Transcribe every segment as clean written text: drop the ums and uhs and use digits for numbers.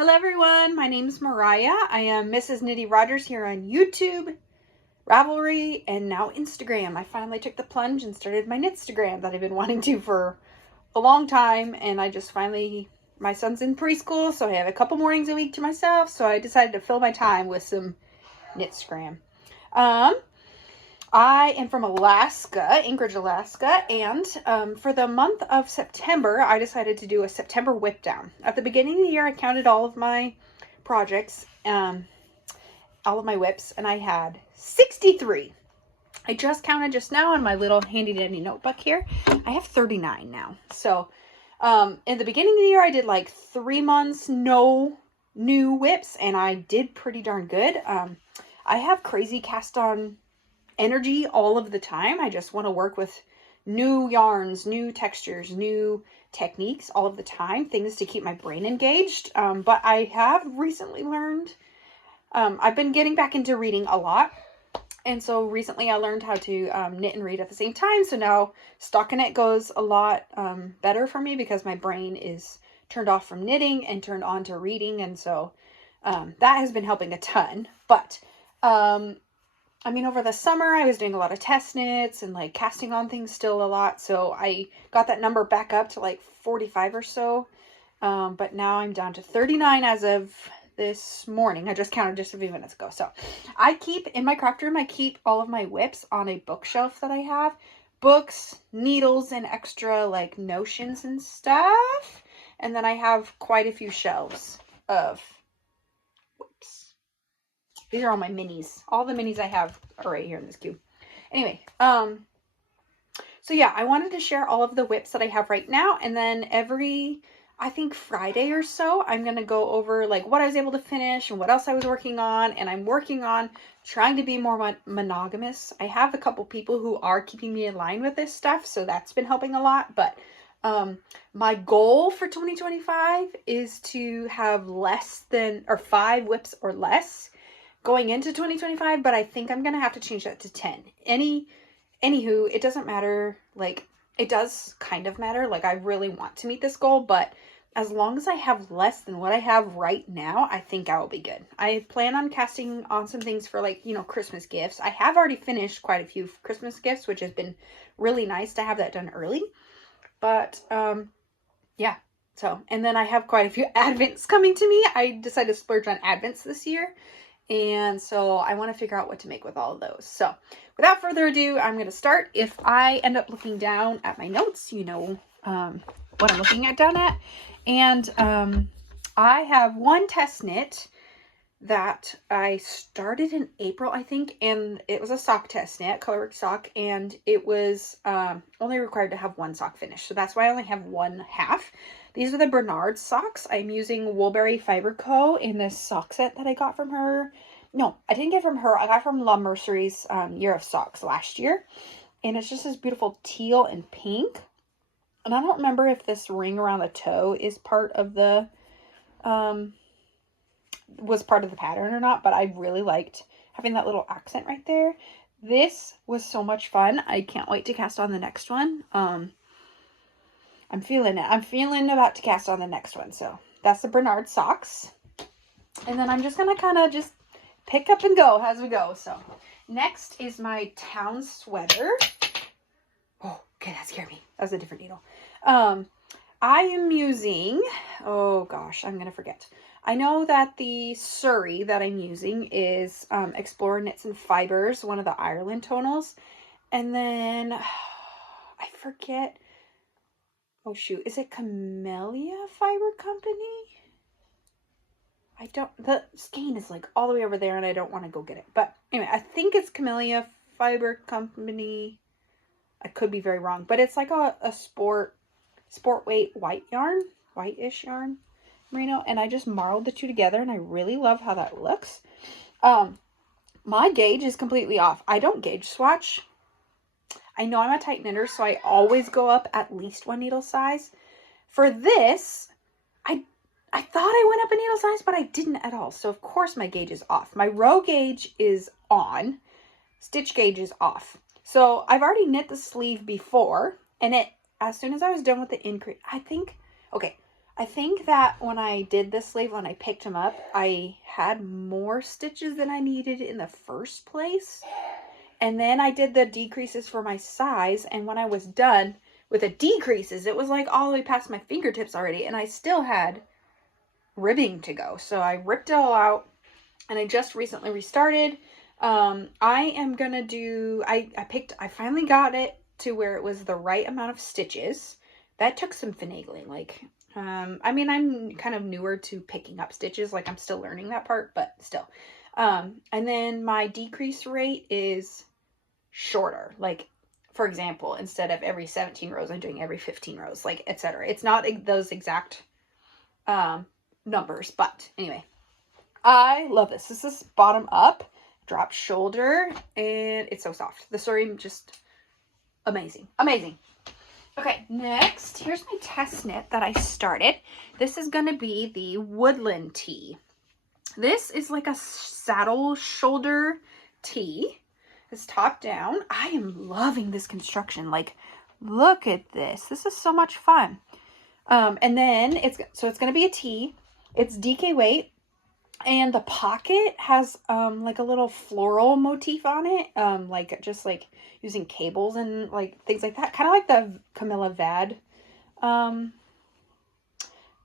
Hello everyone, my name is Mariah. I am Mrsknittyrodgers here on YouTube, Ravelry, and now Instagram. I finally took the plunge and started my Knitstagram that I've been wanting to for a long time, and I just finally, my son's in preschool, so I have a couple mornings a week to myself, so I decided to fill my time with some Knitstagram. I am from Alaska, Anchorage, Alaska, and for the month of September, I decided to do a September whip down. At the beginning of the year, I counted all of my projects, all of my whips, and I had 63. I just counted just now on my little handy-dandy notebook here. I have 39 now. So in the beginning of the year, I did like 3 months, no new whips, and I did pretty darn good. I have crazy cast-on energy all of the time. I just want to work with new yarns, new textures, new techniques all of the time, things to keep my brain engaged. But I have recently learned, I've been getting back into reading a lot. And so recently I learned how to knit and read at the same time. So now stockinette goes a lot better for me because my brain is turned off from knitting and turned on to reading. And so that has been helping a ton. But I mean, over the summer, I was doing a lot of test knits and like casting on things still a lot. So I got that number back up to like 45 or so. But now I'm down to 39 as of this morning. I just counted just a few minutes ago. So I keep in my craft room, I keep all of my whips on a bookshelf that I have. Books, needles, and extra like notions and stuff. And then I have quite a few shelves of whips. These are all my minis. All the minis I have are right here in this cube. Anyway, so yeah, I wanted to share all of the whips that I have right now. And then every, I think Friday or so, I'm going to go over like what I was able to finish and what else I was working on. And I'm working on trying to be more monogamous. I have a couple people who are keeping me in line with this stuff. So that's been helping a lot. But my goal for 2025 is to have less than, or 5 whips or less going into 2025, but I think I'm going to have to change that to 10. Anywho, it doesn't matter. Like, it does kind of matter. Like, I really want to meet this goal, but as long as I have less than what I have right now, I think I will be good. I plan on casting on some things for, like, you know, Christmas gifts. I have already finished quite a few Christmas gifts, which has been really nice to have that done early. But, yeah. So, and then I have quite a few Advents coming to me. I decided to splurge on Advents this year. And so I want to figure out what to make with all of those. So without further ado, I'm going to start. If I end up looking down at my notes, you know what I'm looking at down at. And I have one test knit that I started in April, I think. And it was a sock test knit, colorwork sock. And it was only required to have one sock finished. So that's why I only have one half. These are the Bernard socks. I'm using Woolberry Fiber Co. in this sock set that I got from her. No, I didn't get from her. I got from La Mercerie's Year of Socks last year. And it's just this beautiful teal and pink. And I don't remember if this ring around the toe is part of the, was part of the pattern or not. But I really liked having that little accent right there. This was so much fun. I can't wait to cast on the next one. I'm feeling it. I'm feeling about to cast on the next one. So that's the Bernard socks. And then I'm just going to kind of just pick up and go as we go. So next is my town sweater. Oh, okay. That scared me. That was a different needle. I am using, oh gosh, I'm going to forget. I know that the Surrey that I'm using is Explorer Knits and Fibers, one of the Ireland tonals. And then I forget. Oh shoot, is it Camellia Fiber Company? I don't, the skein is like all the way over there and I don't want to go get it. But anyway, I think it's Camellia Fiber Company. I could be very wrong, but it's like a sport weight white yarn, whitish yarn, merino. And I just marled the two together and I really love how that looks. My gauge is completely off. I don't gauge swatch. I know I'm a tight knitter, so I always go up at least 1 needle size. For this, I thought I went up a needle size, but I didn't at all. So, of course, my gauge is off. My row gauge is on. Stitch gauge is off. So, I've already knit the sleeve before. And as soon as I was done with the increase, I think I think that when I did this sleeve, when I picked them up, I had more stitches than I needed in the first place. And then I did the decreases for my size, and when I was done with the decreases, it was like all the way past my fingertips already, and I still had ribbing to go. So I ripped it all out, and I just recently restarted. I am gonna do, I finally got it to where it was the right amount of stitches. That took some finagling, like, I mean, I'm kind of newer to picking up stitches, like I'm still learning that part, but still. And then my decrease rate is shorter. Like, for example, instead of every 17 rows, I'm doing every 15 rows, like, etc. It's not those exact numbers, but anyway, I love this. This is bottom up, drop shoulder, and it's so soft. The story just amazing. Amazing. Okay, next, here's my test knit that I started. This is going to be the Woodland tee. This is like a saddle shoulder tee. It's top down. I am loving this construction. Like, look at this. This is so much fun. And then it's going to be a tee. It's DK weight. And the pocket has like a little floral motif on it, like just like using cables and like things like that, kind of like the Camilla Vad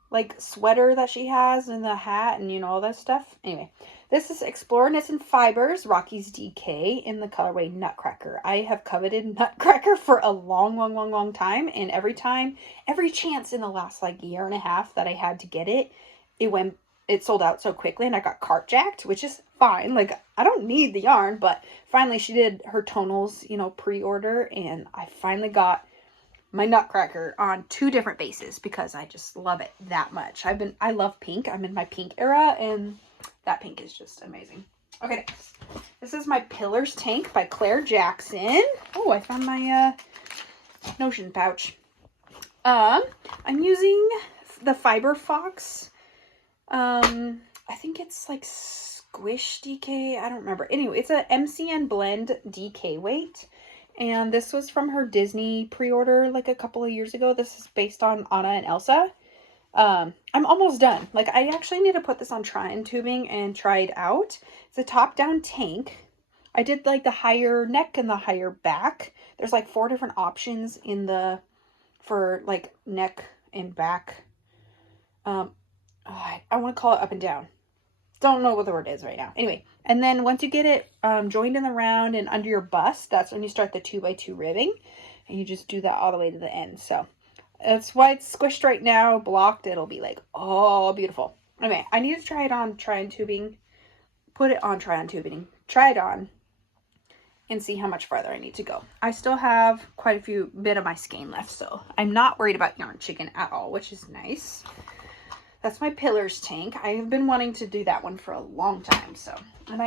like sweater that she has, and the hat, and you know, all that stuff. Anyway, this is Explore Knits and Fibers Rocky's DK in the colorway Nutcracker. I have coveted Nutcracker for a long time, and every chance in the last like year and a half that I had to get it, it sold out so quickly, and I got cart jacked, which is fine. Like, I don't need the yarn, but finally she did her tonals, you know, pre-order, and I finally got my Nutcracker on 2 different bases because I just love it that much. I love pink. I'm in my pink era, and that pink is just amazing. Okay, next. This is my Pillars Tank by Claire Jackson. Oh, I found my Notion pouch. I'm using the Fiber Fox. I think it's like Squish DK. I don't remember. Anyway, it's a MCN blend DK weight. And this was from her Disney pre-order like a couple of years ago. This is based on Anna and Elsa. I'm almost done. Like, I actually need to put this on try-on tubing and try it out. It's a top-down tank. I did like the higher neck and the higher back. There's like 4 different options for like neck and back. I want to call it up and down. Don't know what the word is right now. Anyway, and then once you get it joined in the round and under your bust, that's when you start the 2x2 ribbing, and you just do that all the way to the end. So that's why it's squished right now, blocked. It'll be like, oh, beautiful. Anyway, I need to try it on try-on tubing, put it on try-on tubing, try it on, and see how much farther I need to go. I still have quite a bit of my skein left, so I'm not worried about yarn chicken at all, which is nice. That's my Pillars tank. I have been wanting to do that one for a long time, so, and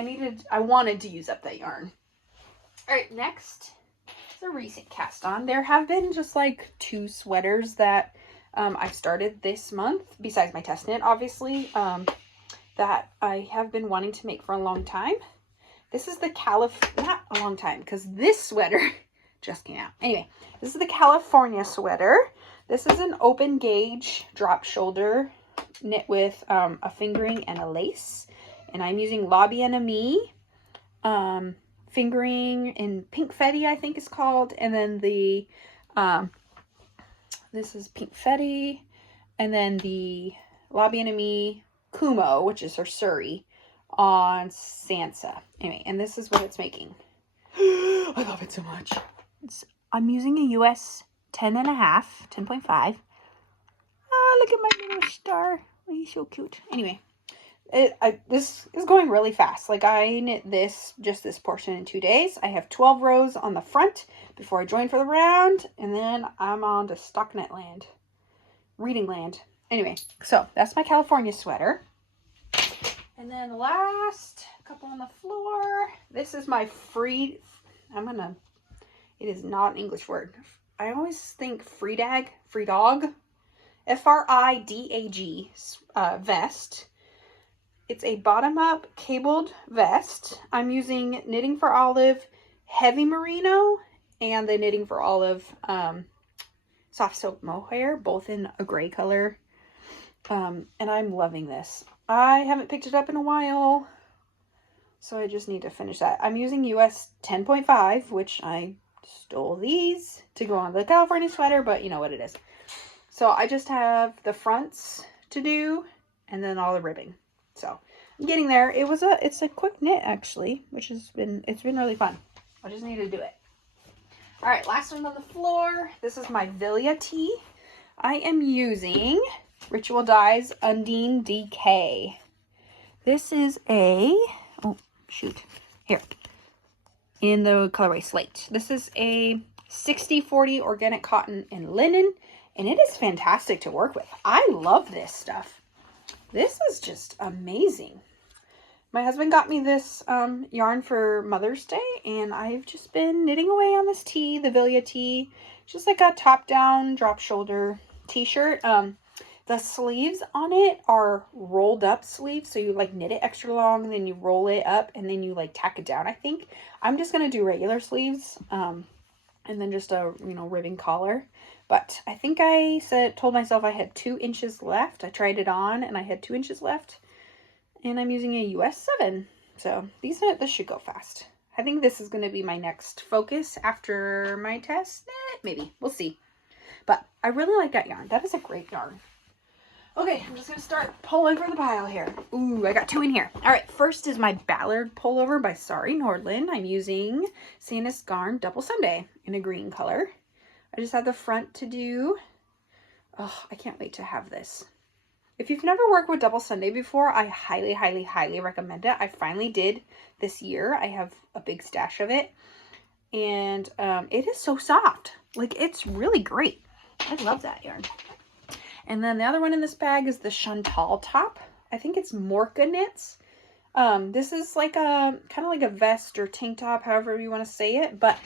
I wanted to use up that yarn. All right, next is a recent cast on. There have been just like 2 sweaters that I've started this month, besides my test knit, obviously, that I have been wanting to make for a long time. This is the not a long time, because this sweater just came out. Anyway, this is the California sweater. This is an open gauge drop shoulder knit with a fingering and a lace, and I'm using Lobby Enemy fingering in Pink Fetty, I think it's called, and then the this is Pink Fetty, and then the Lobby Enemy Kumo, which is her Surrey, on Sansa. Anyway, and this is what it's making. I love it so much. I'm using a US 10.5. Look at my little star. Oh, he's so cute. Anyway, this is going really fast. Like, I knit just this portion in 2 days. I have 12 rows on the front before I join for the round, and then I'm on to stockinette land, reading land. Anyway, so that's my California sweater. And then the last couple on the floor. This is my it is not an English word. I always think free dog. FRIDAG vest. It's a bottom-up cabled vest. I'm using Knitting for Olive Heavy Merino and the Knitting for Olive Soft Silk Mohair, both in a gray color. And I'm loving this. I haven't picked it up in a while, so I just need to finish that. I'm using US 10.5, which I stole these to go on the California sweater, but you know what it is. So I just have the fronts to do and then all the ribbing. So I'm getting there. It's a quick knit actually, which it's been really fun. I just need to do it. All right, last one on the floor. This is my Villia tee. I am using Ritual Dyes Undine DK. This is a, oh shoot, here, in the colorway Slate. This is a 60/40 organic cotton and linen, and it is fantastic to work with. I love this stuff. This is just amazing. My husband got me this yarn for Mother's Day, and I've just been knitting away on this tee, the Villia tee. Just like a top-down, drop-shoulder t-shirt. The sleeves on it are rolled up sleeves, so you like knit it extra long, and then you roll it up, and then you like tack it down, I think. I'm just going to do regular sleeves, and then just a, ribbon collar. But I think I told myself I had 2 inches left. I tried it on, and I had 2 inches left. And I'm using a US 7. So this should go fast. I think this is going to be my next focus after my test. Maybe. We'll see. But I really like that yarn. That is a great yarn. Okay, I'm just going to start pulling from the pile here. Ooh, I got 2 in here. All right, first is my Ballard pullover by Sari Nordland. I'm using Sanus Garn Double Sunday in a green color. I just have the front to do. Oh, I can't wait to have this. If you've never worked with Double Sunday before, I highly, highly, highly recommend it. I finally did this year. I have a big stash of it. And it is so soft. Like, it's really great. I love that yarn. And then the other one in this bag is the Chantal top. I think it's Morka knits. This is like kind of like a vest or tank top, however you want to say it. But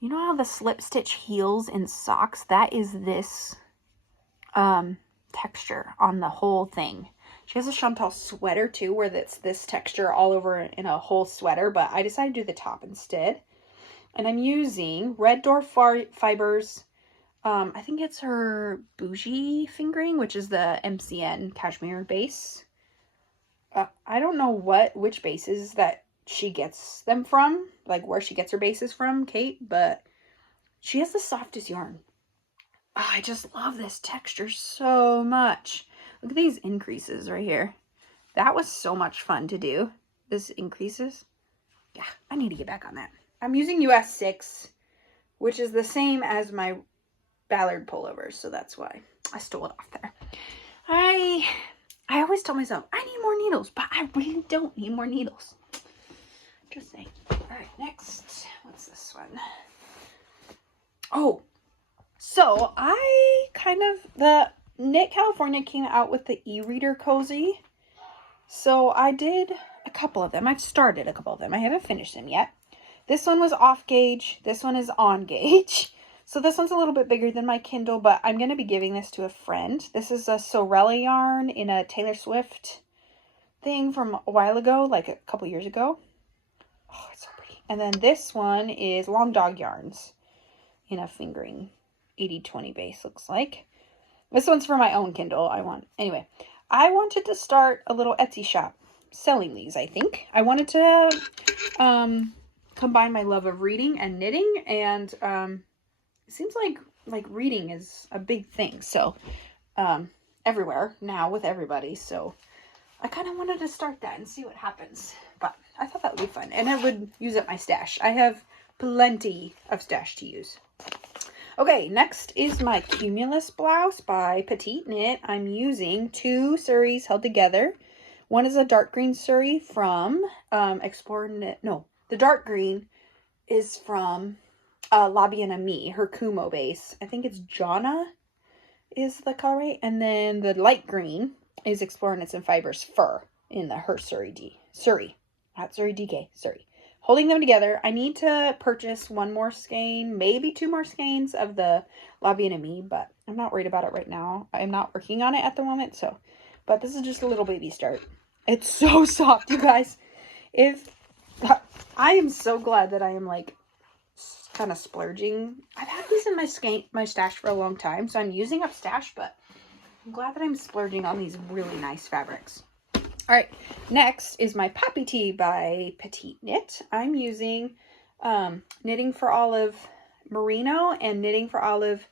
you know how the slip stitch heels in socks? That is this texture on the whole thing. She has a Chantal sweater too, where that's this texture all over in a whole sweater, but I decided to do the top instead. And I'm using Red Dwarf Fibers. I think it's her Bougie fingering, which is the MCN cashmere base. I don't know which bases that she gets them from, like where she gets her bases from, Kate, but she has the softest yarn. Oh, I just love this texture so much. Look at these increases right here. That was so much fun to do. This increases. Yeah, I need to get back on that. I'm using US 6, which is the same as my Ballard pullovers, so that's why I stole it off there. I always tell myself, I need more needles, but I really don't need more needles. Just saying. All right, next. What's this one? Oh. So, the Knit California came out with the e-reader cozy. So, I did a couple of them. I've started a couple of them. I haven't finished them yet. This one was off gauge. This one is on gauge. So, this one's a little bit bigger than my Kindle, but I'm going to be giving this to a friend. This is a Sorella yarn in a Taylor Swift thing from a while ago, like a couple years ago. Oh, it's so pretty. And then this one is Long Dog Yarns in a fingering 80/20 base, looks like. This one's for my own Kindle. Anyway, I wanted to start a little Etsy shop selling these, I think. I wanted to combine my love of reading and knitting, and it seems like reading is a big thing, so everywhere now with everybody, so I kind of wanted to start that and see what happens. But I thought that would be fun, and it would use up my stash. I have plenty of stash to use. Okay, next is my Cumulus blouse by Petite Knit. I'm using 2 Surreys held together. One is a dark green Surrey from Explore Knit. No, the dark green is from La Bien Amie, her Kumo base. I think it's Jonna is the colorway. And then the light green is Explore Knits and Fibers Fur in the her Surrey not Surrey DK, Surrey. Holding them together, I need to purchase 1 more skein, maybe 2 more skeins of the La Bien Amie, but I'm not worried about it right now. I'm not working on it at the moment, so. But this is just a little baby start. It's so soft, you guys. I am so glad that I am like kind of splurging. I've had these in my stash for a long time, so I'm using up stash, but I'm glad that I'm splurging on these really nice fabrics. All right, next is my Poppy Tee by Petite Knit. I'm using Knitting for Olive Merino and Knitting for Olive,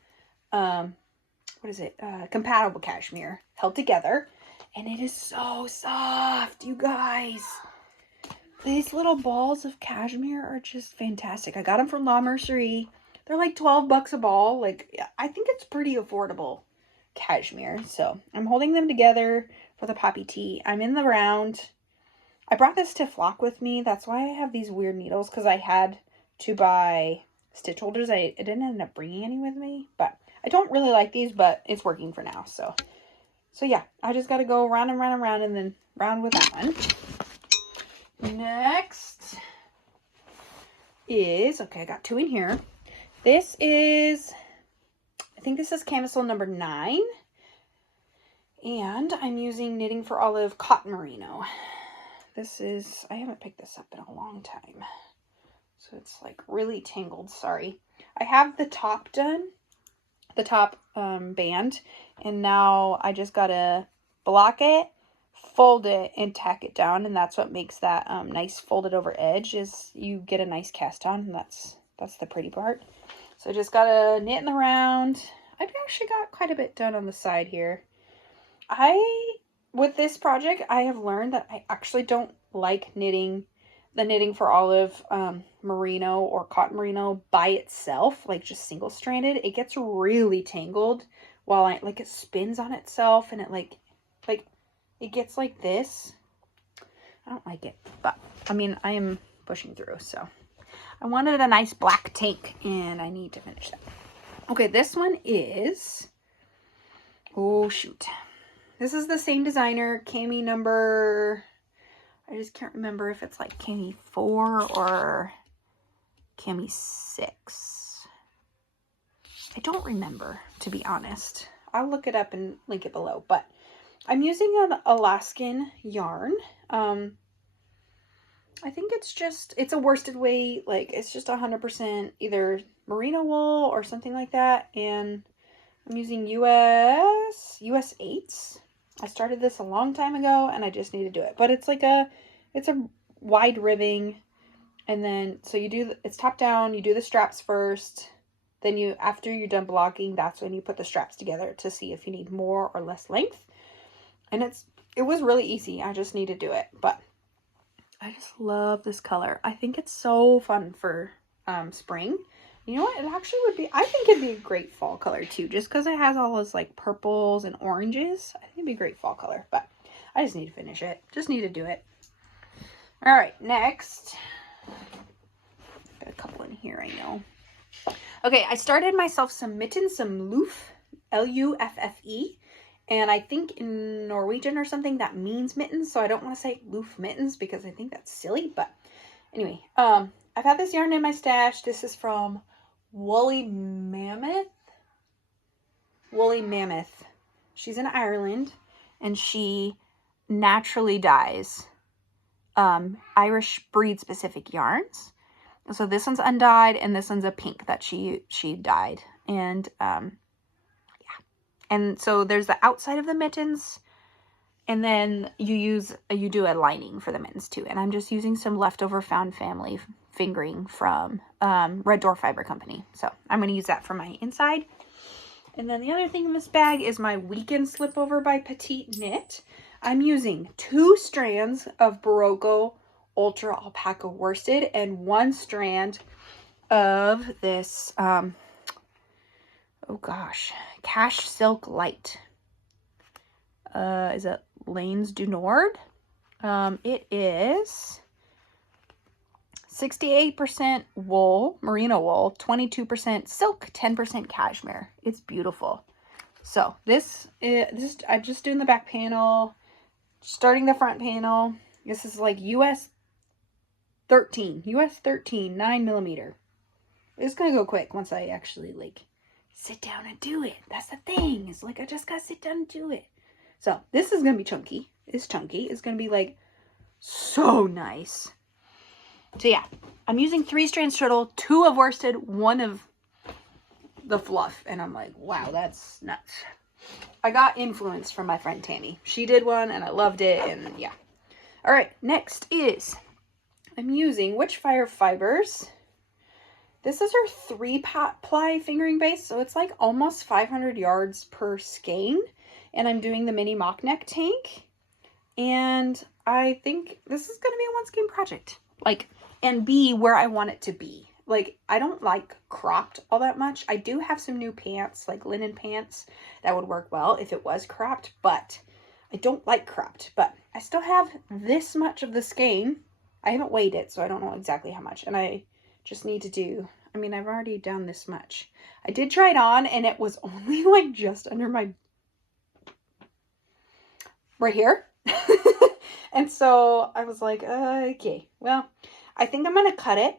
Compatible Cashmere held together. And it is so soft, you guys. These little balls of cashmere are just fantastic. I got them from La Mercerie. They're like 12 bucks a ball. Like, I think it's pretty affordable cashmere. So I'm holding them together for the Poppy Tee. I'm in the round. I brought this to flock with me. That's why I have these weird needles, because I had to buy stitch holders. I didn't end up bringing any with me, but I don't really like these, but it's working for now. So yeah, I just got to go round and round and round and then round with that one. Next is, okay, I got 2 in here. This is, I think this is camisole number 9. And I'm using Knitting for Olive Cotton Merino. This is, I haven't picked this up in a long time. So it's like really tangled, sorry. I have the top done, the top band. And now I just gotta block it, fold it, and tack it down. And that's what makes that nice folded over edge, is you get a nice cast on. And that's the pretty part. So I just gotta knit in the round. I've actually got quite a bit done on the side here. With this project, I have learned that I actually don't like knitting for Olive merino or cotton merino by itself, like just single stranded. It gets really tangled while it spins on itself, and it gets like this. I don't like it, but I mean, I am pushing through. So I wanted a nice black tank, and I need to finish that. Okay, this one is, oh shoot. This is the same designer, Cami number, I just can't remember if it's like Cami 4 or Cami 6. I don't remember, to be honest. I'll look it up and link it below, but I'm using an Alaskan yarn. I think it's a worsted weight, like it's just 100% either merino wool or something like that, and I'm using US 8s. I started this a long time ago, and I just need to do it. But it's it's a wide ribbing, and then so it's top down. You do the straps first, then after you're done blocking, that's when you put the straps together to see if you need more or less length. And it was really easy. I just need to do it, but I just love this color. I think it's so fun for spring. You know what? It actually would be, I think it'd be a great fall color too, just because it has all those like purples and oranges. I think it'd be a great fall color, but I just need to finish it. Just need to do it. All right, next. Got a couple in here, I know. Okay, I started myself some mittens, some Luffe, L-U-F-F-E. And I think in Norwegian or something that means mittens, so I don't want to say Luffe mittens because I think that's silly. But anyway, I've had this yarn in my stash. This is from Woolly Mammoth. She's in Ireland, and she naturally dyes Irish breed specific yarns. So this one's undyed, and this one's a pink that she dyed. And and so there's the outside of the mittens, and then you do a lining for the mittens too. And I'm just using some leftover Found Family fingering from Red Door Fiber Company. So I'm going to use that for my inside. And then the other thing in this bag is my Weekend Slipover by Petite Knit. I'm using 2 strands of Barocco Ultra Alpaca Worsted and 1 strand of this, oh gosh, Cash Silk Light. Is it Lanes du Nord? It is 68% wool, merino wool, 22% silk, 10% cashmere. It's beautiful. So this I'm just doing the back panel, starting the front panel. This is like US 13, 9mm. It's gonna go quick once I actually like sit down and do it. That's the thing. It's like I just gotta sit down and do it. So this is gonna be chunky. It's chunky. It's gonna be like so nice. So yeah, I'm using 3 strands total, 2 of worsted, 1 of the fluff, and I'm like, wow, that's nuts. I got influence from my friend Tammy. She did one and I loved it, and yeah. All right, next is I'm using Witchfire Fibers. This is her 3-ply fingering base, so it's like almost 500 yards per skein. And I'm doing the mini mock neck tank. And I think this is going to be a 1-skein project. Like, and be where I want it to be. Like, I don't like cropped all that much. I do have some new pants, like linen pants, that would work well if it was cropped. But I don't like cropped. But I still have this much of the skein. I haven't weighed it, so I don't know exactly how much. And I just need to do, I mean, I've already done this much. I did try it on, and it was only like just under my, right here. And so I was like, okay, well, I think I'm going to cut it,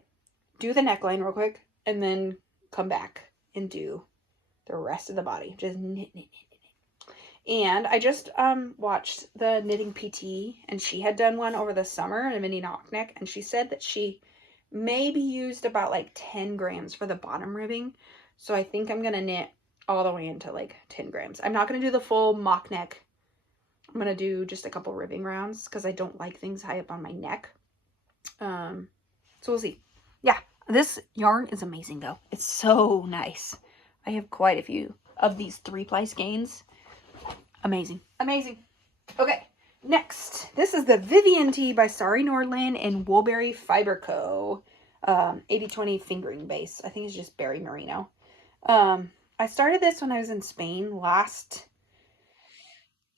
do the neckline real quick, and then come back and do the rest of the body. Just knit, knit, knit, knit. And I just watched the Knitting PT, and she had done one over the summer, a mini knock neck, and she said that she maybe used about like 10 grams for the bottom ribbing. So I think I'm going to knit all the way into like 10 grams. I'm not going to do the full mock neck. I'm going to do just a couple ribbing rounds because I don't like things high up on my neck. So we'll see. Yeah, this yarn is amazing though. It's so nice. I have quite a few of these 3-ply skeins. Amazing. Amazing. Okay, next. This is the Vivian Tea by Sari Nordland and Woolberry Fiber Co. 80/20 fingering base. I think it's just berry merino. I started this when I was in Spain last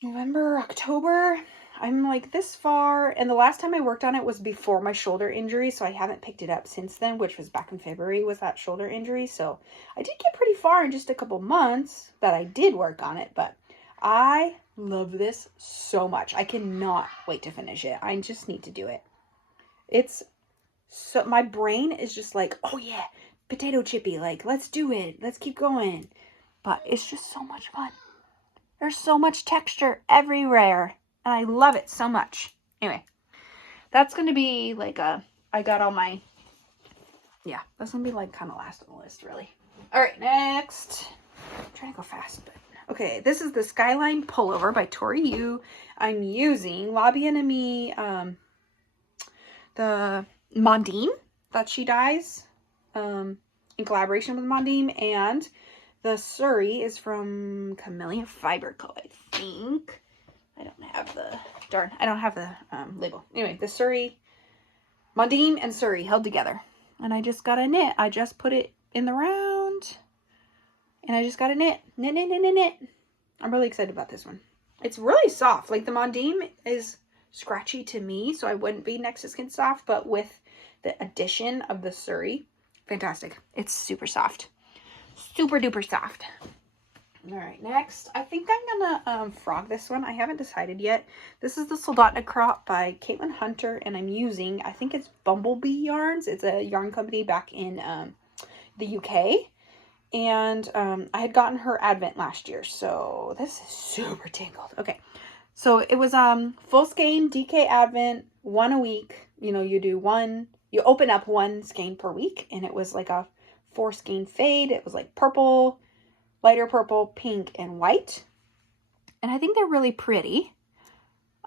November, October. I'm like this far, and the last time I worked on it was before my shoulder injury, so I haven't picked it up since then, which was back in February with that shoulder injury. So I did get pretty far in just a couple months that I did work on it, but I love this so much. I cannot wait to finish it. I just need to do it. It's so, my brain is just like, oh yeah, potato chippy, like let's do it, let's keep going. But it's just so much fun. There's so much texture everywhere, and I love it so much. Anyway, that's going to be like I got all my, yeah, that's going to be like kind of last on the list, really. All right, next. I'm trying to go fast, but okay. This is the Skyline Pullover by Tori Yu. I'm using La Bien-Aimée, the Mondim that she dyes in collaboration with Mondim, and the Surrey is from Camellia Fiber Co. I think. I don't have the, darn, I don't have the label. Anyway, the Surrey, Mondim and Surrey held together. And I just got to knit. I just put it in the round. And I just got to knit. Knit, knit, knit, knit, knit. I'm really excited about this one. It's really soft. Like the Mondim is scratchy to me, so I wouldn't be next to Skin Soft. But with the addition of the Surrey, fantastic. It's super soft. Super duper soft. All right, next, I think I'm gonna frog this one. I haven't decided yet. This is the Soldotna Crop by Caitlin Hunter, and I'm using, I think it's Bumblebee Yarns. It's a yarn company back in the UK, and I had gotten her Advent last year, so this is super tangled. Okay, so it was full skein DK Advent, 1 a week. You know, you do one, you open up 1 skein per week, and it was like a 4 skein fade. It was like purple, lighter purple, pink, and white. And I think they're really pretty.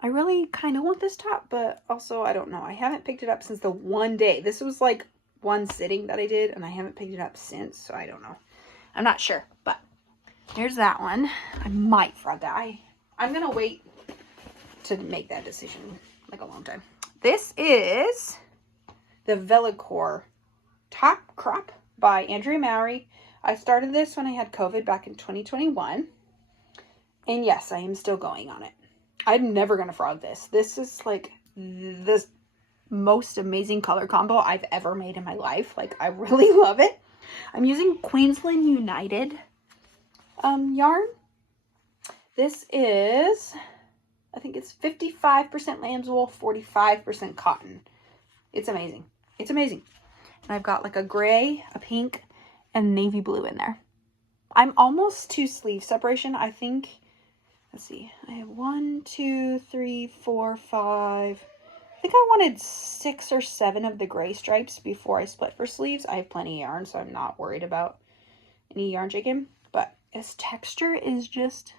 I really kind of want this top, but also I don't know. I haven't picked it up since the one day. This was like one sitting that I did, and I haven't picked it up since, so I don't know. I'm not sure, but here's that one. I might frog that. I'm going to wait to make that decision like a long time. This is the Velocore Top Crop by Andrea Mowry. I started this when I had COVID back in 2021. And yes, I am still going on it. I'm never going to frog this. This is like the most amazing color combo I've ever made in my life. Like, I really love it. I'm using Queensland United yarn. This is, I think it's 55% lambswool, 45% cotton. It's amazing. It's amazing. And I've got like a gray, a pink, and navy blue in there. I'm almost to sleeve separation. I think, let's see, I have 1, 2, 3, 4, 5. I think I wanted 6 or 7 of the gray stripes before I split for sleeves. I have plenty of yarn, so I'm not worried about any yarn shaking. But this texture is just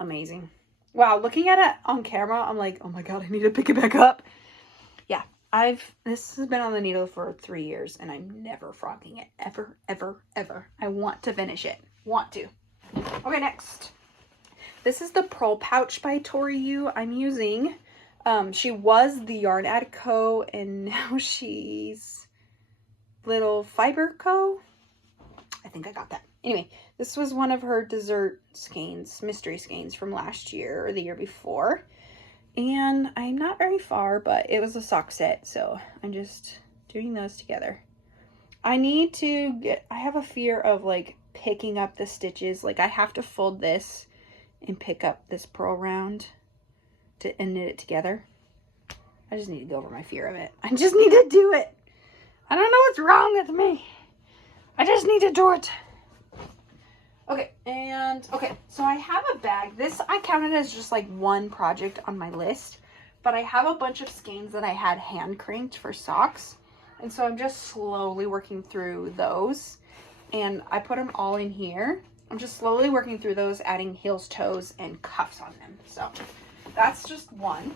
amazing. Wow, looking at it on camera, I'm like, oh my God, I need to pick it back up. Yeah, this has been on the needle for 3 years and I'm never frocking it. Ever, ever, ever. I want to finish it. Want to. Okay, next. This is the Pearl Pouch by Tori Yu I'm using. She was the Yarn Ad Co. and now she's Little Fiber Co. I think I got that. Anyway, this was one of her dessert skeins, mystery skeins from last year or the year before. And I'm not very far, but it was a sock set, so I'm just doing those together. I have a fear of like picking up the stitches. Like I have to fold this and pick up this purl round and knit it together. I just need to go over my fear of it. I just need to do it. I don't know what's wrong with me. I just need to do it. Okay, so I have a bag. This I counted as just like one project on my list, but I have a bunch of skeins that I had hand cranked for socks. And so I'm just slowly working through those, and I put them all in here. I'm just slowly working through those, adding heels, toes, and cuffs on them. So that's just one.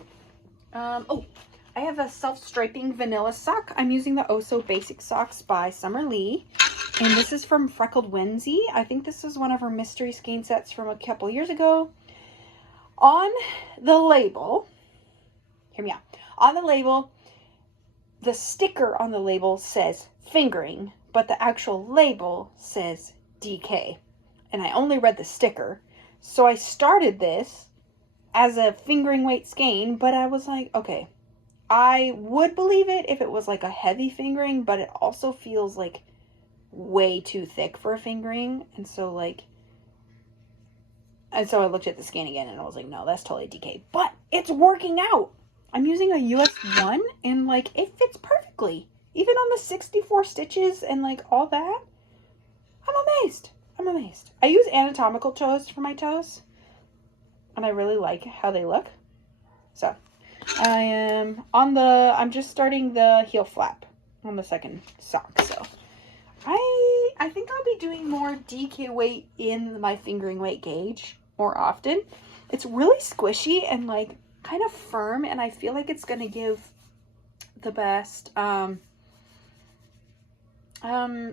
Oh, I have a self-striping vanilla sock. I'm using the Oh So Basic Socks by Summer Lee. And this is from Freckled Whimsy. I think this is one of her mystery skein sets from a couple years ago. On the label, hear me out. On the label, the sticker on the label says fingering, but the actual label says DK. And I only read the sticker. So I started this as a fingering weight skein, but I was like, okay, I would believe it if it was like a heavy fingering, but it also feels like way too thick for a fingering. And so I looked at the skein again and I was like, no, that's totally DK. But it's working out. I'm using a US 1 and like it fits perfectly. Even on the 64 stitches and like all that. I'm amazed. I'm amazed. I use anatomical toes for my toes. And I really like how they look. So I'm just starting the heel flap on the second sock. So I think I'll be doing more DK weight in my fingering weight gauge more often. It's really squishy and like kind of firm, and I feel like it's going to give the best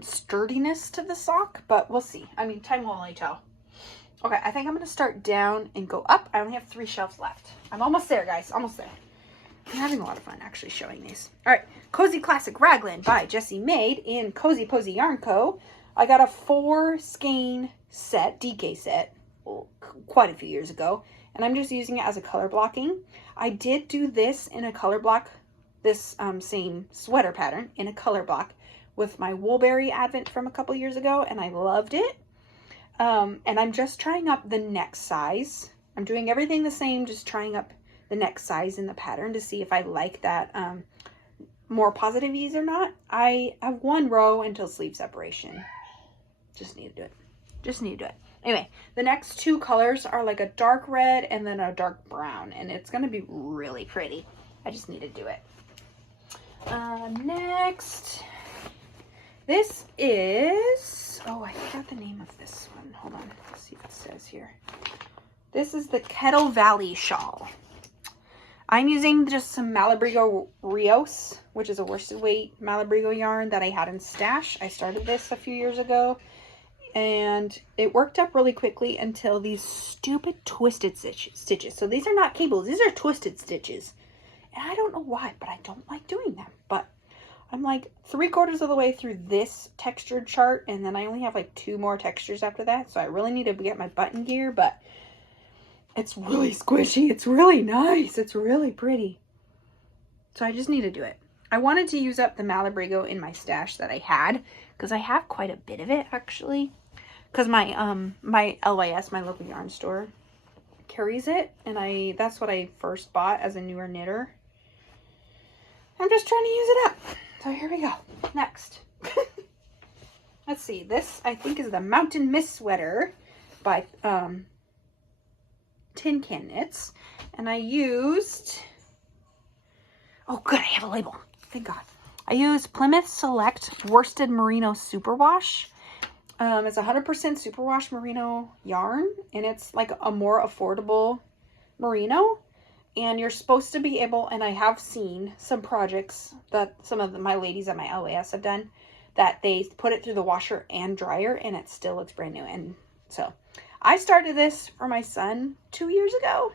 sturdiness to the sock, but we'll see. I mean, time will only tell. Okay, I think I'm going to start down and go up. I only have 3 shelves left. I'm almost there, guys. Almost there. I'm having a lot of fun actually showing these. All right, Cozy Classic Raglan by Jessie Maid in Cozy Posy Yarn Co. I got a 4 skein set, DK set, quite a few years ago, and I'm just using it as a color blocking. I did do this in a color block, this same sweater pattern in a color block with my Woolberry Advent from a couple years ago, and I loved it. And I'm just trying up the next size. I'm doing everything the same, just trying up the next size in the pattern to see if I like that more positive ease or not. I have 1 row until sleeve separation. Just need to do it. Just need to do it. Anyway, the next 2 colors are like a dark red and then a dark brown, and it's going to be really pretty. I just need to do it. Next, this is, oh, I forgot the name of this one. Hold on, let's see if it says here. This is the Kettle Valley shawl. I'm using just some Malabrigo Rios, which is a worsted weight Malabrigo yarn that I had in stash. I started this a few years ago, and it worked up really quickly until these stupid twisted stitches. So these are not cables, these are twisted stitches. And I don't know why, but I don't like doing them. But I'm like 3/4 of the way through this textured chart, and then I only have like 2 more textures after that. So I really need to get my button gear, but it's really squishy. It's really nice. It's really pretty. So I just need to do it. I wanted to use up the Malabrigo in my stash that I had, because I have quite a bit of it actually. Because my LYS, my local yarn store, carries it, and that's what I first bought as a newer knitter. I'm just trying to use it up. So here we go. Next. Let's see. This I think is the Mountain Mist sweater by Tin Can Knits, and I used, oh good, I have a label, thank God. I used Plymouth Select Worsted Merino Superwash. It's 100% superwash merino yarn, and it's like a more affordable merino. And you're supposed to be able, and I have seen some projects that some of my ladies at my LAS have done, that they put it through the washer and dryer and it still looks brand new. And so I started this for my son 2 years ago.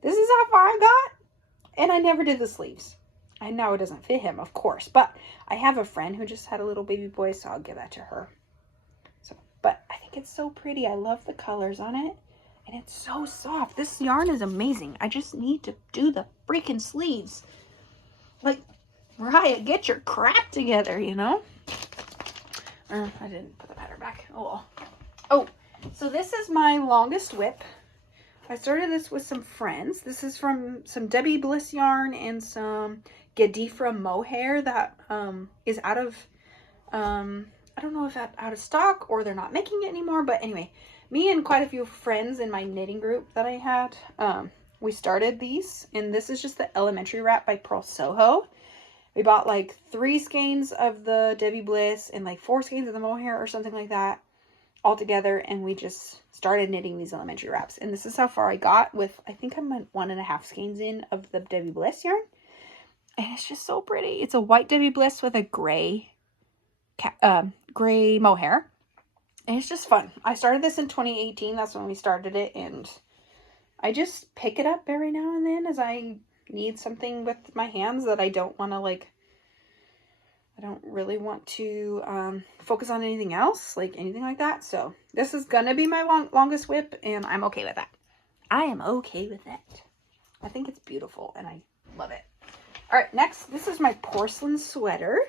This is how far I got, and I never did the sleeves. I know it doesn't fit him, of course, but I have a friend who just had a little baby boy, so I'll give that to her. So, but I think it's so pretty. I love the colors on it. And it's so soft. This yarn is amazing. I just need to do the freaking sleeves. Like, Mariah, get your crap together, you know? I didn't put the pattern back. Oh, well. Oh, so this is my longest whip. I started this with some friends. This is from some Debbie Bliss yarn and some Gadifra mohair that is out of, I don't know if that's out of stock or they're not making it anymore, but anyway. Me and quite a few friends in my knitting group that I had, we started these, and this is just the elementary wrap by Pearl Soho. We bought like 3 skeins of the Debbie Bliss and like 4 skeins of the mohair or something like that all together, and we just started knitting these elementary wraps. And this is how far I got with, I think I'm at 1.5 skeins in of the Debbie Bliss yarn, and it's just so pretty. It's a white Debbie Bliss with a gray mohair. And it's just fun. I started this in 2018. That's when we started it. And I just pick it up every now and then as I need something with my hands that I don't want to like, I don't really want to focus on anything else, like anything like that. So this is going to be my longest whip, and I'm okay with that. I am okay with that. I think it's beautiful and I love it. All right, next, this is my porcelain sweater.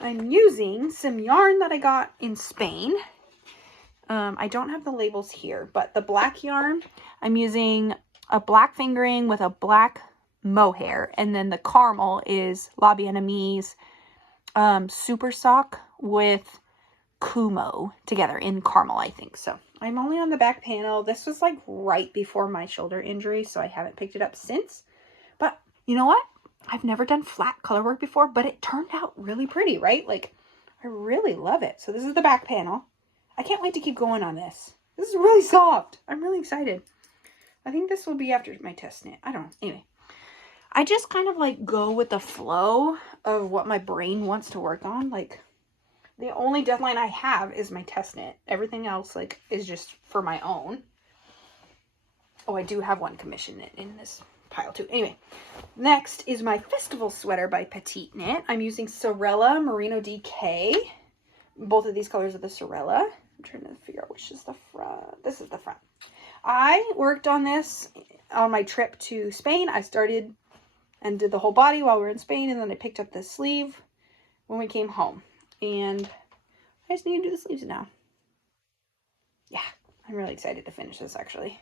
I'm using some yarn that I got in Spain. I don't have the labels here, but the black yarn, I'm using a black fingering with a black mohair, and then the caramel is La Vietnamese super sock with Kumo together in caramel, I think. So I'm only on the back panel. This was like right before my shoulder injury, so I haven't picked it up since. But you know what? I've never done flat color work before, but it turned out really pretty, right? Like, I really love it. So this is the back panel. I can't wait to keep going on this. This is really soft. I'm really excited. I think this will be after my test knit. I don't know. Anyway, I just kind of like go with the flow of what my brain wants to work on. Like, the only deadline I have is my test knit. Everything else like is just for my own. Oh, I do have one commission knit in this pile too. Anyway, next is my festival sweater by Petite Knit. I'm using Sorella Merino DK. Both of these colors are the Sorella. I'm trying to figure out which is the front. This is the front. I worked on this on my trip to Spain. I started and did the whole body while we were in Spain, and then I picked up the sleeve when we came home. And I just need to do the sleeves now. Yeah, I'm really excited to finish this, actually.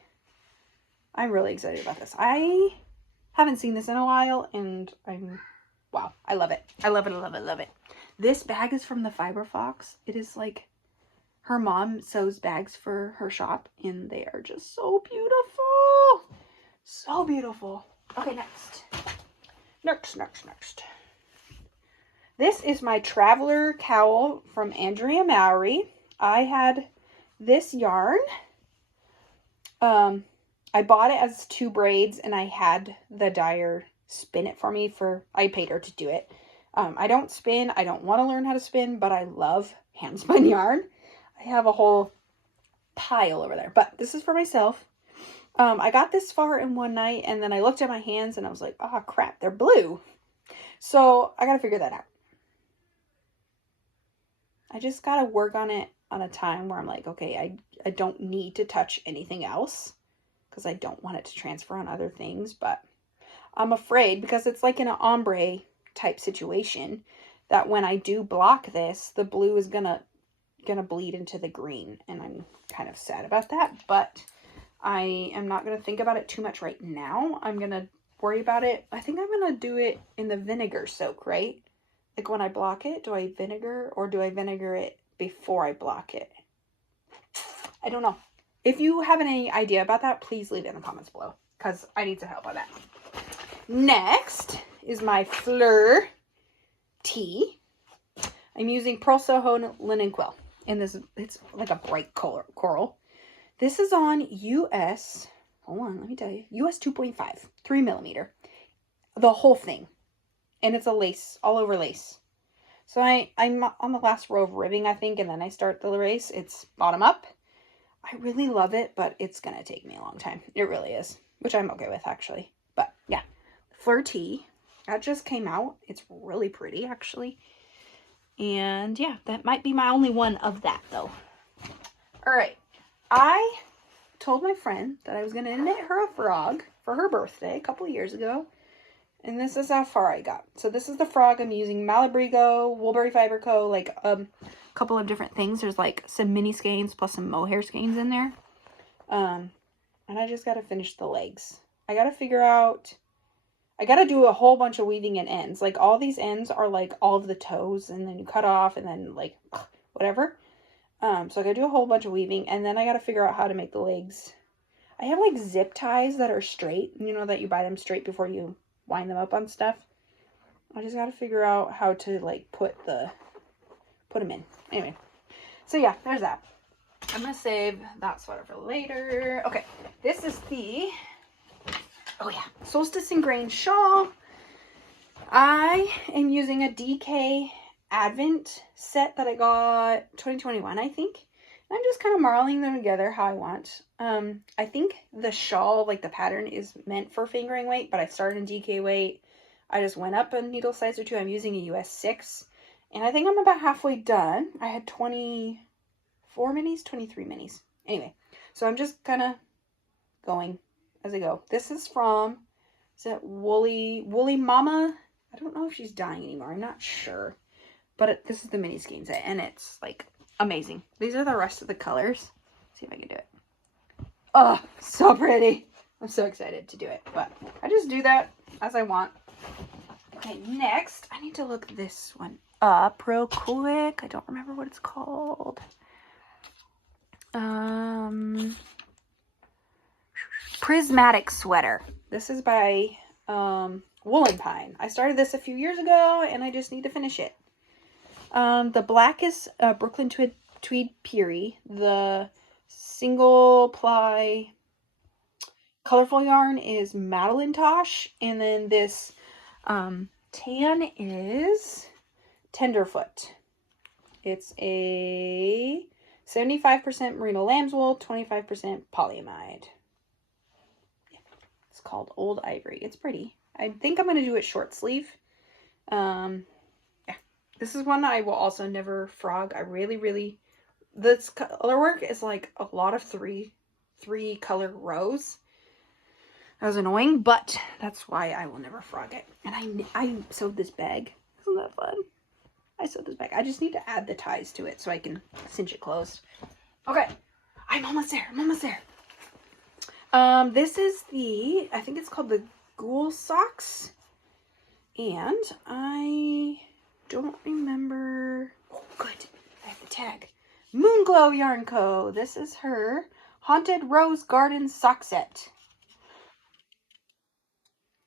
I'm really excited about this. I haven't seen this in a while, and wow, I love it. I love it, I love it, I love it. This bag is from the Fiber Fox. It is like, her mom sews bags for her shop, and they are just so beautiful. So beautiful. Okay, next. Next. This is my Traveler Cowl from Andrea Mowry. I had this yarn. I bought it as 2 braids, and I had the dyer spin it for me I paid her to do it. I don't spin. I don't want to learn how to spin, but I love hand spun yarn. I have a whole pile over there, but this is for myself. I got this far in one night, and then I looked at my hands and I was like, oh crap, they're blue. So I got to figure that out. I just got to work on it on a time where I'm like, okay, I don't need to touch anything else because I don't want it to transfer on other things, but I'm afraid because it's like in an ombre type situation that when I do block this, the blue is gonna bleed into the green, and I'm kind of sad about that, but I am not going to think about it too much right now. I'm going to worry about it. I think I'm going to do it in the vinegar soak, right? Like when I block it, do I vinegar, or do I vinegar it before I block it? I don't know. If you have any idea about that, please leave it in the comments below, because I need some help on that. Next is my Fleur tee. I'm using Pearl Soho linen quill. And this, it's like a bright coral. This is on US, hold on, let me tell you, US 2.5, 3mm. The whole thing. And it's a lace, all over lace. So I'm on the last row of ribbing, I think, and then I start the lace. It's bottom up. I really love it, but it's going to take me a long time. It really is, which I'm okay with, actually. But, yeah. Flirty. That just came out. It's really pretty, actually. And, yeah, that might be my only one of that, though. All right. I told my friend that I was going to knit her a frog for her birthday a couple of years ago. And this is how far I got. So this is the frog. I'm using Malabrigo, Woolberry Fiber Co. Like a couple of different things. There's like some mini skeins plus some mohair skeins in there. And I just got to finish the legs. I got to figure out. I got to do a whole bunch of weaving in ends. Like all these ends are like all of the toes. And then you cut off and then like whatever. So I got to do a whole bunch of weaving. And then I got to figure out how to make the legs. I have like zip ties that are straight. You know that you buy them straight before you wind them up on stuff. I just got to figure out how to like put them in. Anyway, so yeah, there's that. I'm gonna save that sweater for later. Okay, this is the Solstice and Grain shawl. I am using a DK Advent set that I got 2021, I think. I'm just kind of marling them together how I want. I think the shawl, like the pattern, is meant for fingering weight, but I started in DK weight. I just went up a needle size or two. I'm using a US 6, and I think I'm about halfway done. I had 24 minis, 23 minis. Anyway, so I'm just kind of going as I go. This is from, is it Woolly Mama? I don't know if she's dying anymore. I'm not sure. But this is the mini skein set, and it's like amazing. These are the rest of the colors. Let's see if I can do it. Oh, so pretty. I'm so excited to do it, but I just do that as I want. Okay, next, I need to look this one up real quick. I don't remember what it's called. Prismatic Sweater. This is by Woolen Pine. I started this a few years ago, and I just need to finish it. The black is Brooklyn Tweed Peary. The single ply colorful yarn is Madeline Tosh. And then this tan is Tenderfoot. It's a 75% merino lamb's wool, 25% polyamide. Yeah. It's called Old Ivory. It's pretty. I think I'm going to do it short sleeve. This is one I will also never frog. I really, this color work is like a lot of three color rows. That was annoying, but that's why I will never frog it. And I sewed this bag. Isn't that fun? I sewed this bag. I just need to add the ties to it so I can cinch it closed. Okay, I'm almost there. This is the, I think it's called the Ghoul Socks. And I don't remember. Oh, good. I have the tag. Moonglow Yarn Co. This is her Haunted Rose Garden sock set.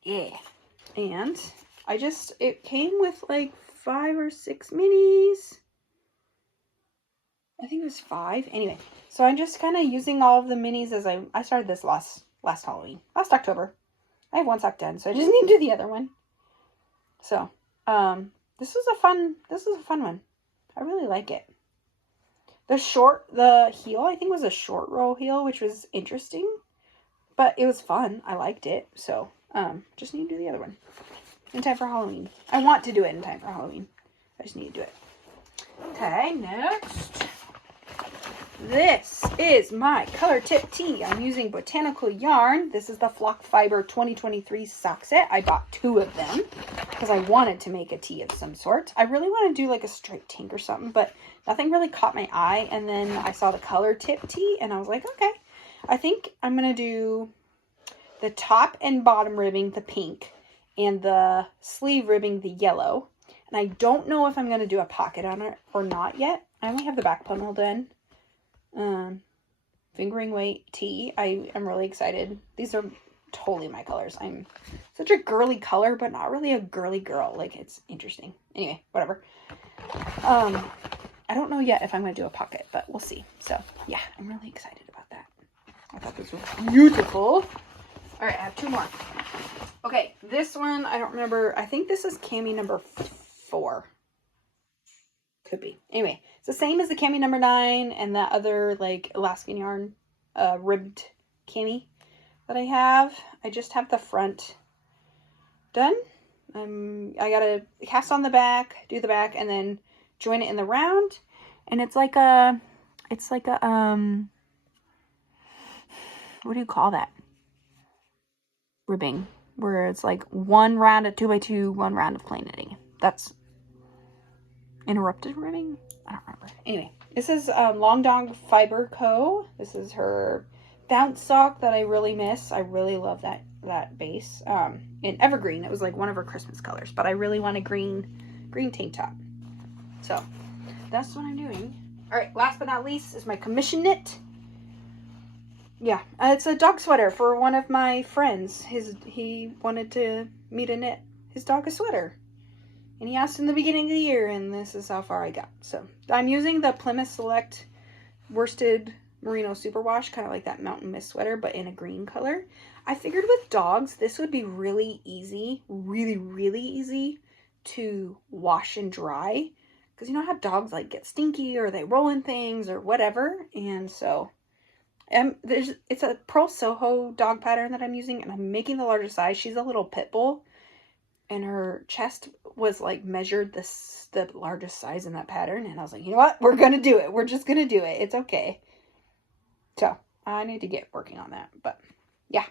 Yeah. And it came with like 5 or 6 minis. I think it was 5. Anyway, so I'm just kind of using all of the minis as I started this last Halloween. Last October. I have one sock done, so I just need to do the other one. So, this was a fun one. I really like it. The heel, I think, was a short row heel, which was interesting, but it was fun. I liked it. So, just need to do the other one in time for Halloween. I want to do it in time for Halloween. I just need to do it. Okay, next. This is my color tip tee. I'm using botanical yarn. This is the Flock Fiber 2023 sock set. I bought 2 of them because I wanted to make a tee of some sort. I really want to do like a striped tank or something, but nothing really caught my eye. And then I saw the color tip tee and I was like, okay, I think I'm going to do the top and bottom ribbing, the pink, and the sleeve ribbing, the yellow. And I don't know if I'm going to do a pocket on it or not yet. I only have the back panel done. Fingering weight tee. I am really excited. These are totally my colors. I'm such a girly color, but not really a girly girl. Like, it's interesting. Anyway, whatever. I don't know yet if I'm going to do a pocket, but we'll see. So yeah, I'm really excited about that. I thought this was beautiful. All right, I have 2 more. Okay, this one, I don't remember. I think this is cami number 4. Could be. Anyway, it's the same as the cami number 9 and that other like Alaskan yarn ribbed cami that I have. I just have the front done. I gotta cast on the back, do the back, and then join it in the round. And it's like a what do you call that? Ribbing, where it's like 1 round of 2x2, 1 round of plain knitting. That's interrupted ribbing. I don't remember. Anyway, this is Long Dog Fiber Co. This is her bounce sock that I really miss. I really love that base. In evergreen, it was like one of her Christmas colors, but I really want a green tank top. So that's what I'm doing. All right, last but not least is my commission knit. Yeah, it's a dog sweater for one of my friends. He wanted me to knit his dog a sweater. And he asked in the beginning of the year, and this is how far I got. So I'm using the Plymouth Select worsted merino superwash, kind of like that Mountain Mist sweater, but in a green color. I figured with dogs, this would be really easy, really, really easy to wash and dry. Because you know how dogs like get stinky or they roll in things or whatever. And so it's a Pearl Soho dog pattern that I'm using, and I'm making the largest size. She's a little pit bull, and her chest was like measured the largest size in that pattern. And I was like, you know what? We're going to do it. We're just going to do it. It's okay. So I need to get working on that. But yeah.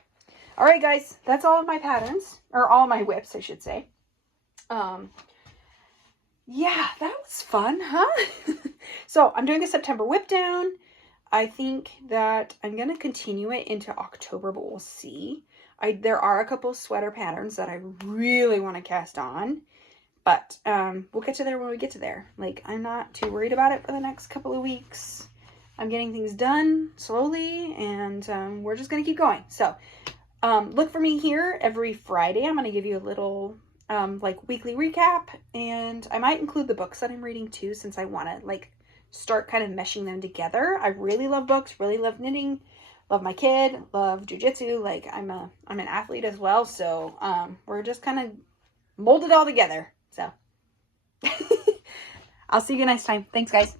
All right, guys. That's all of my patterns, or all my whips, I should say. Yeah, that was fun, huh? So I'm doing a September whip down. I think that I'm going to continue it into October, but we'll see. There are a couple of sweater patterns that I really want to cast on, but we'll get to there when we get to there. Like, I'm not too worried about it for the next couple of weeks. I'm getting things done slowly, and we're just going to keep going. So look for me here every Friday. I'm going to give you a little like weekly recap, and I might include the books that I'm reading too, since I want to like start kind of meshing them together. I really love books, really love knitting, love my kid, love jujitsu. Like I'm an athlete as well, so we're just kind of molded all together. So I'll see you next time. Thanks, guys.